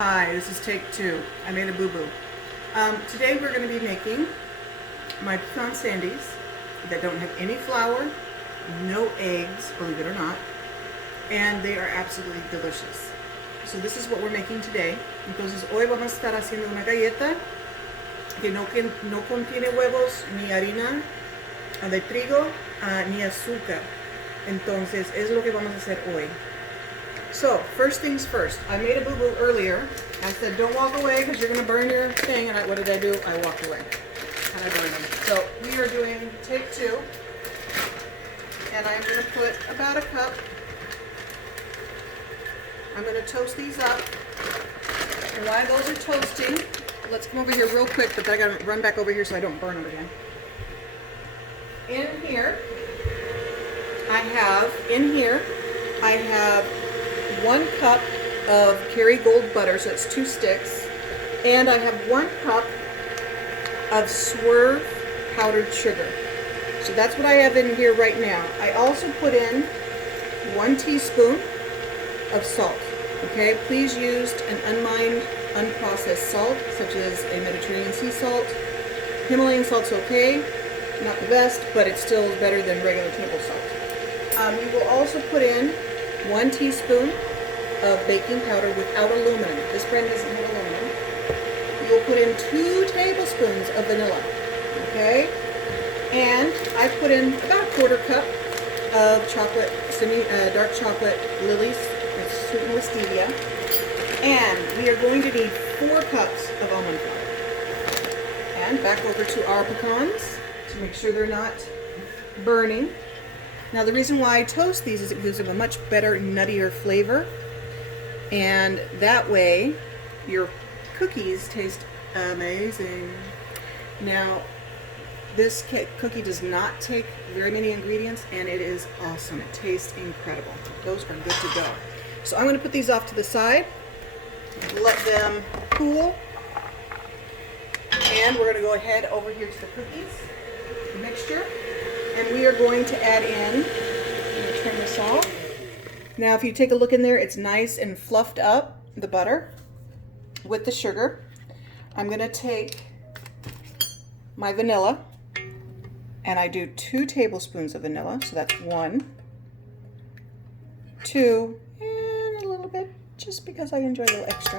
Hi, this is take two. I made a boo-boo. Today we're going to be making my pecan sandies that don't have any flour, no eggs, believe it or not, and they are absolutely delicious. So this is what we're making today. Entonces hoy vamos a estar haciendo una galleta que no contiene huevos, ni harina de trigo, ni azúcar. Entonces es lo que vamos a hacer hoy. So, first things first, I made a boo-boo earlier. I said, don't walk away because you're going to burn your thing. And what did I do? I walked away. And I burned them. So, we are doing take two. And I'm going to put about a cup. I'm going to toast these up. And while those are toasting, let's come over here real quick, but then I got to run back over here so I don't burn them again. In here, I have 1 cup of Kerrygold butter, so it's 2 sticks, and I have 1 cup of Swerve powdered sugar. So that's what I have in here right now. I also put in 1 teaspoon of salt. Okay, please use an unmined, unprocessed salt, such as a Mediterranean sea salt. Himalayan salt's okay, not the best, but it's still better than regular table salt. You will also put in 1 teaspoon of baking powder without aluminum. This brand doesn't have aluminum. You will put in 2 tablespoons of vanilla. Okay? And I put in about a 1/4 cup of chocolate, dark chocolate lilies. It's sweetened with stevia. And we are going to need 4 cups of almond flour. And back over to our pecans to make sure they're not burning. Now the reason why I toast these is it gives them a much better, nuttier flavor, and that way your cookies taste amazing. Now this cookie does not take very many ingredients, and it is awesome. It tastes incredible. Those are good to go. So I'm going to put these off to the side, let them cool, and we're going to go ahead over here to the cookies mixture. And we are going to add in, I'm going to turn this off. Now if you take a look in there, it's nice and fluffed up, the butter, with the sugar. I'm going to take my vanilla, and I do 2 tablespoons of vanilla, so that's 1, 2, and a little bit, just because I enjoy a little extra.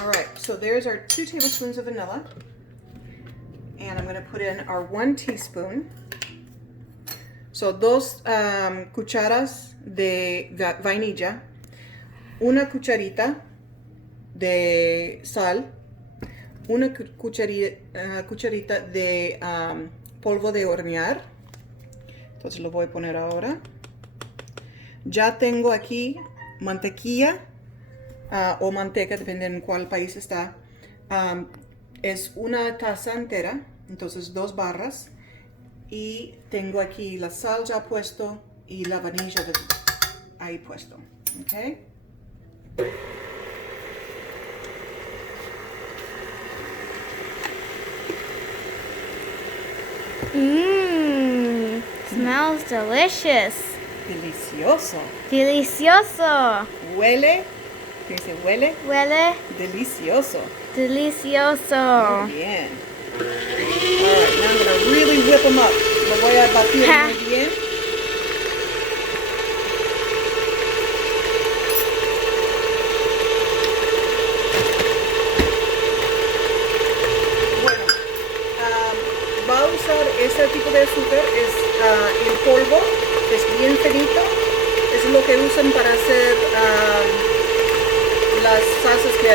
Alright, so there's our 2 tablespoons of vanilla. And I'm going to put in our 1 teaspoon. So 2 cucharas de vainilla, 1 cucharita de sal, 1 cucharita de polvo de hornear. Entonces lo voy a poner ahora. Ya tengo aquí mantequilla o manteca, depende en cuál país está. Es 1 taza entera, entonces 2 barras, y tengo aquí la sal ya puesto y la vainilla ahí puesto, ¿ok? Smells delicious. Delicioso. Delicioso. Huele, ¿qué dice? Huele Huele delicioso. delicioso. Muy bien. Alright, now I'm going to really whip them up. Lo voy a batir muy bien. Bueno, va a usar ese tipo de azúcar, es en polvo, es bien finito. Es lo que usan para hacer las salsas que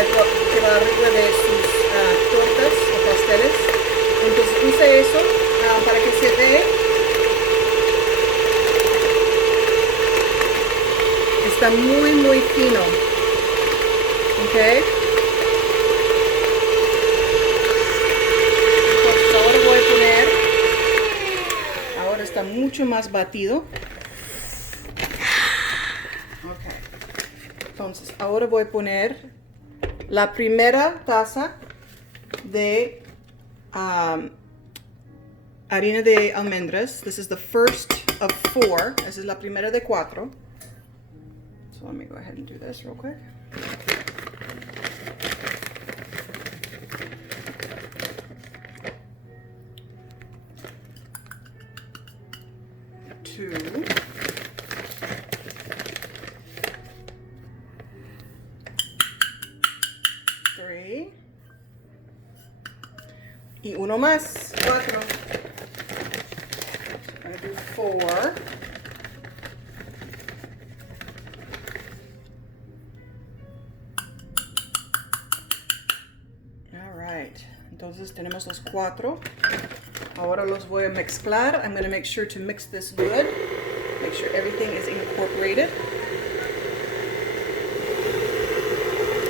va arriba de sus tortas o pasteles. Entonces use eso para que se vea. Está muy muy fino. Ok. Entonces ahora voy a poner. Ahora está mucho más batido. Ok. Entonces ahora voy a poner la primera taza de harina de almendras. This is the first of 4. Esa es la primera de 4. So let me go ahead and do this real quick. 2, 3, y uno más, 4. I'm going to do 4. Alright, entonces tenemos los 4. Ahora los voy a mezclar. I'm going to make sure to mix this good. Make sure everything is incorporated.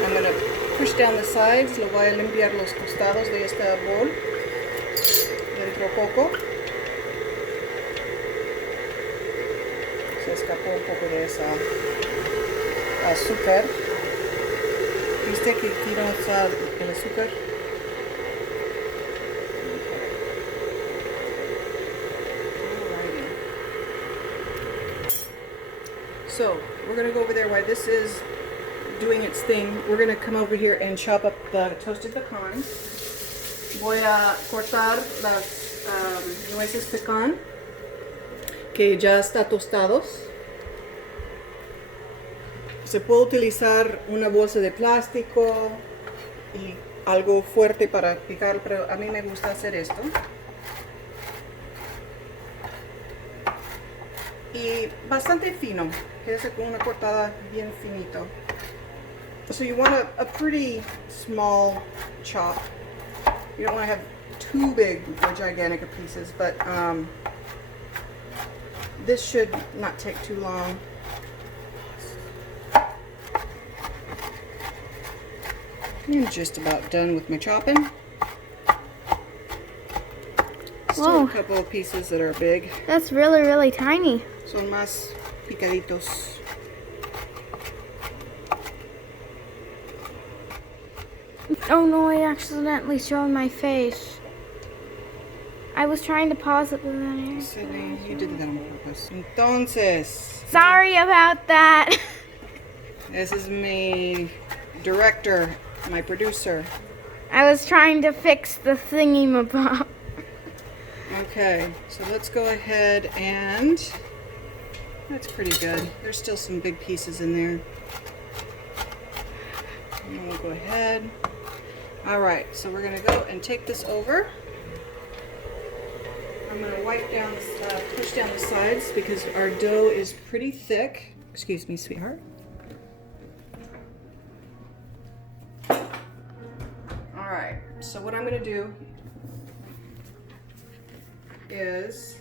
I'm going to push down the sides. Lo voy a limpiar los costados de esta bowl. Dentro poco. Se escapó un poco de esa azúcar. ¿Viste que aquí no está el azúcar? So, we're going to go over there while this is doing its thing. We're going to come over here and chop up the toasted pecans. Voy a cortar las nueces pecan que ya está tostados. Se puede utilizar una bolsa de plástico y algo fuerte para picar, pero a mí me gusta hacer esto. Y bastante fino, quédese con una cortada bien finito. So you want a pretty small chop. You don't want to have too big or gigantic of pieces, but this should not take too long. I'm just about done with my chopping. Still a couple of pieces that are big. That's really, really tiny. Son más picaditos. Oh no, I accidentally showed my face. I was trying to pause it, but then Silly, you did that on purpose. Entonces, sorry about that. this is my director, my producer. I was trying to fix the thingy-mabob. Okay, so let's go ahead and that's pretty good. There's still some big pieces in there. And we'll go ahead. All right, so we're gonna go and take this over. I'm gonna wipe down, push down the sides because our dough is pretty thick. Excuse me, sweetheart. All right, so what I'm gonna do is,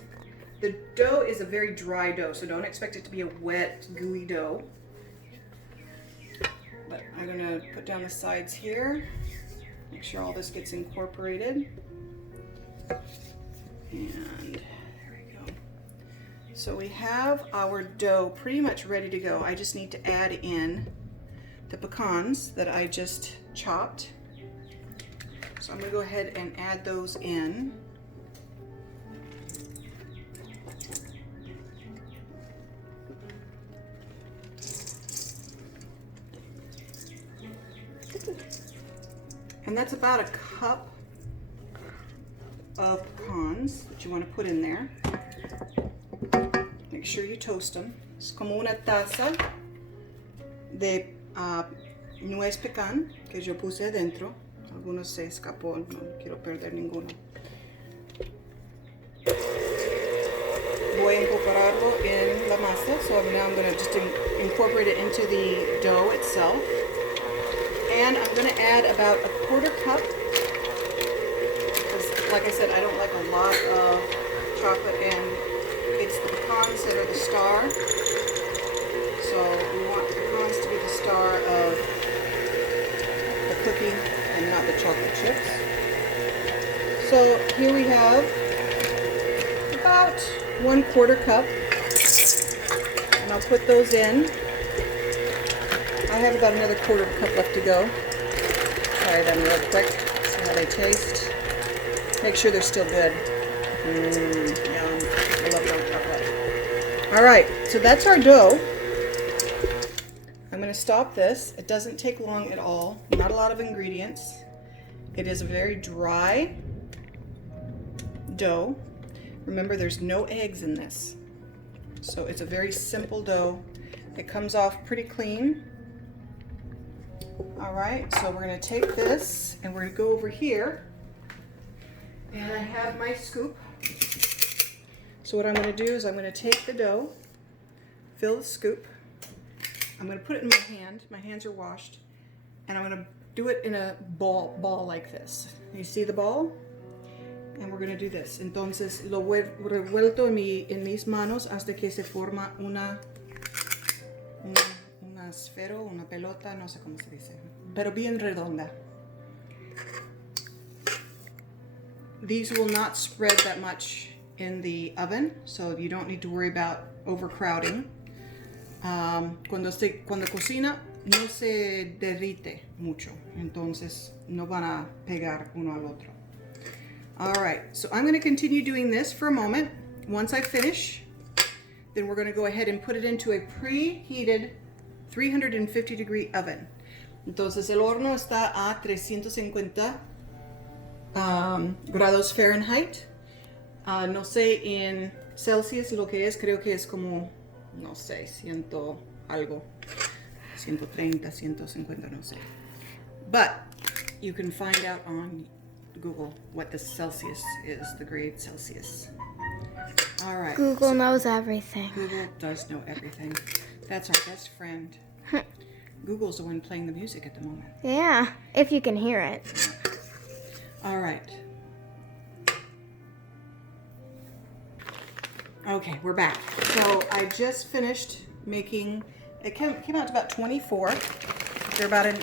the dough is a very dry dough, so don't expect it to be a wet, gooey dough. But I'm gonna put down the sides here. Make sure all this gets incorporated. And there we go. So we have our dough pretty much ready to go. I just need to add in the pecans that I just chopped. So I'm gonna go ahead and add those in. And that's about a cup of pecans that you want to put in there. Make sure you toast them. Es como una taza de nuez pecan que yo puse adentro. Algunos se escapó, no quiero perder ninguno. Voy a incorporarlo en la masa, so now I'm going to just incorporate it into the dough itself. And I'm going to add about a quarter cup, because like I said, I don't like a lot of chocolate, and it's the pecans that are the star. So we want the pecans to be the star of the cookie and not the chocolate chips. So here we have about 1/4 cup, and I'll put those in. I have about another 1/4 cup left to go. Try them real quick, see how they taste. Make sure they're still good. Yum. I love dark chocolate. Alright, so that's our dough. I'm going to stop this. It doesn't take long at all. Not a lot of ingredients. It is a very dry dough. Remember, there's no eggs in this. So it's a very simple dough. It comes off pretty clean. All right, so we're gonna take this and we're gonna go over here. And I have my scoop. So what I'm gonna do is I'm gonna take the dough, fill the scoop. I'm gonna put it in my hand. My hands are washed. And I'm gonna do it in a ball like this. You see the ball? And we're gonna do this. Entonces lo revuelto en mis manos hasta que se forma una esfero, una pelota, no sé cómo se dice, pero bien redonda. These will not spread that much in the oven, so you don't need to worry about overcrowding. Cuando cocina no se derrite mucho, entonces no van a pegar uno al otro. All right, so I'm going to continue doing this for a moment. Once I finish, then we're going to go ahead and put it into a preheated 350 degree oven. Entonces el horno está a 350 grados Fahrenheit. No sé en Celsius lo que es, creo que es como, no sé, 100 algo, 130, 150, no sé. But you can find out on Google what the Celsius is, the grade Celsius. All right. Google knows everything. Google does know everything. That's our best friend. Google's the one playing the music at the moment. Yeah, if you can hear it. All right. Okay, we're back. So I just finished making, it came out to about 24. They're about an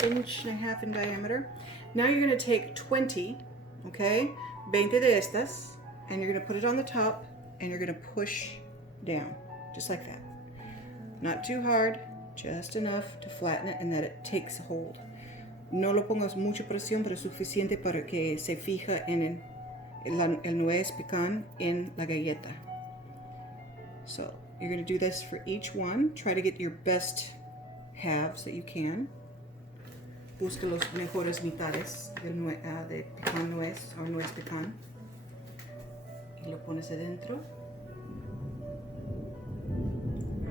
inch and a half in diameter. Now you're going to take 20, okay, 20 de estas, and you're going to put it on the top, and you're going to push down, just like that. Not too hard, just enough to flatten it and that it takes hold. No lo pongas mucha presión, pero suficiente para que se fija en el nuez pecan en la galleta. So you're going to do this for each one. Try to get your best halves that you can. Busca los mejores mitades de pecan nuez o nuez pecan. Y lo pones adentro.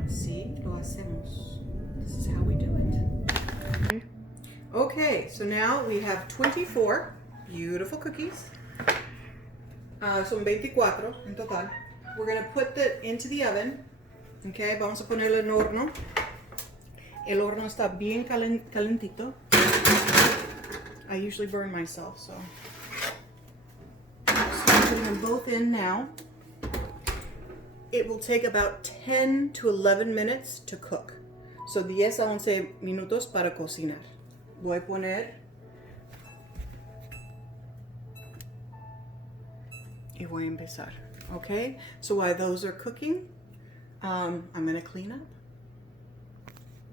Así lo hacemos. This is how we do it. Okay, so now we have 24 beautiful cookies. Son 24 en total. We're going to put that into the oven. Okay, vamos a ponerlo en horno. El horno está bien calentito. I usually burn myself, so I'm putting them both in now. It will take about 10 to 11 minutes to cook. So 10 a 11 minutos para cocinar. Voy a poner y voy a empezar. Okay, so while those are cooking, I'm going to clean up.